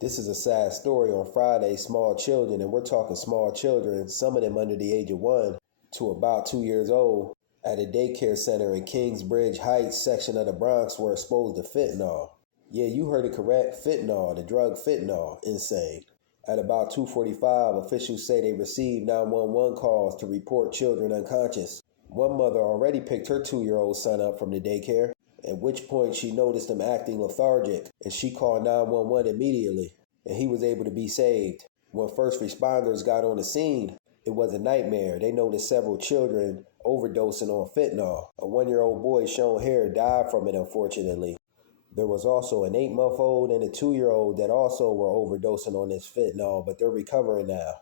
This is a sad story on Friday. Small children, and we're talking small children, some of them under the age of 1 to about 2 years old, at a daycare center in Kingsbridge Heights section of the Bronx were exposed to fentanyl. Yeah, you heard it correct. Fentanyl, the drug fentanyl. Insane. At about 2:45, officials say they received 911 calls to report children unconscious. One mother already picked her 2-year-old son up from the daycare, at which point she noticed him acting lethargic, and she called 911 immediately, and he was able to be saved. When first responders got on the scene, it was a nightmare. They noticed several children overdosing on fentanyl. A 1-year-old boy shown here died from it, unfortunately. There was also an 8-month-old and a 2-year-old that also were overdosing on this fentanyl, but they're recovering now.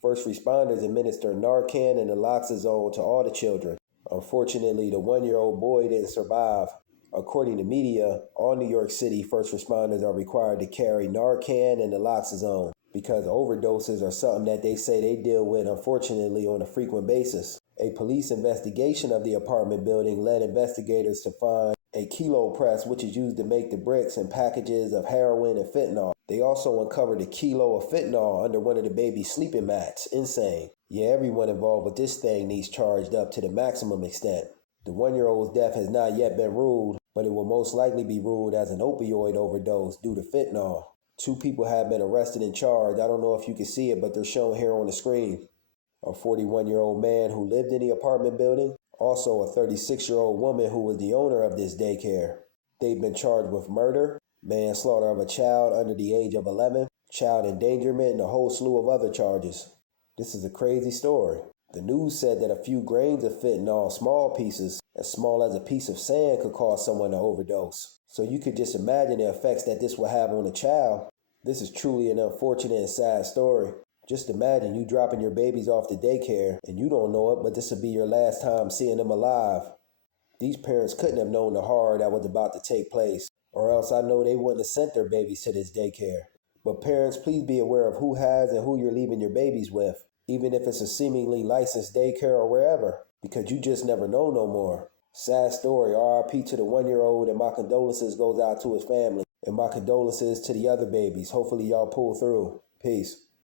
First responders administered Narcan and naloxone to all the children. Unfortunately, the 1-year-old boy didn't survive. According to media, all New York City first responders are required to carry Narcan and naloxone because overdoses are something that they say they deal with, unfortunately, on a frequent basis. A police investigation of the apartment building led investigators to find a kilo press, which is used to make the bricks and packages of heroin and fentanyl. They also uncovered a kilo of fentanyl under one of the baby's sleeping mats. Insane. Yeah, everyone involved with this thing needs charged up to the maximum extent. The 1-year-old's death has not yet been ruled, but it will most likely be ruled as an opioid overdose due to fentanyl. 2 people have been arrested and charged. I don't know if you can see it, but they're shown here on the screen. A 41-year-old man who lived in the apartment building, also a 36-year-old woman who was the owner of this daycare. They've been charged with murder, manslaughter of a child under the age of 11, child endangerment, and a whole slew of other charges. This is a crazy story. The news said that a few grains of fentanyl, small pieces, as small as a piece of sand, could cause someone to overdose. So you could just imagine the effects that this will have on a child. This is truly an unfortunate and sad story. Just imagine you dropping your babies off to daycare and you don't know it, but this will be your last time seeing them alive. These parents couldn't have known the horror that was about to take place, or else I know they wouldn't have sent their babies to this daycare. But parents, please be aware of who has and who you're leaving your babies with, even if it's a seemingly licensed daycare or wherever, because you just never know no more. Sad story. RIP to the 1-year-old, and my condolences goes out to his family, and my condolences to the other babies. Hopefully y'all pull through. Peace.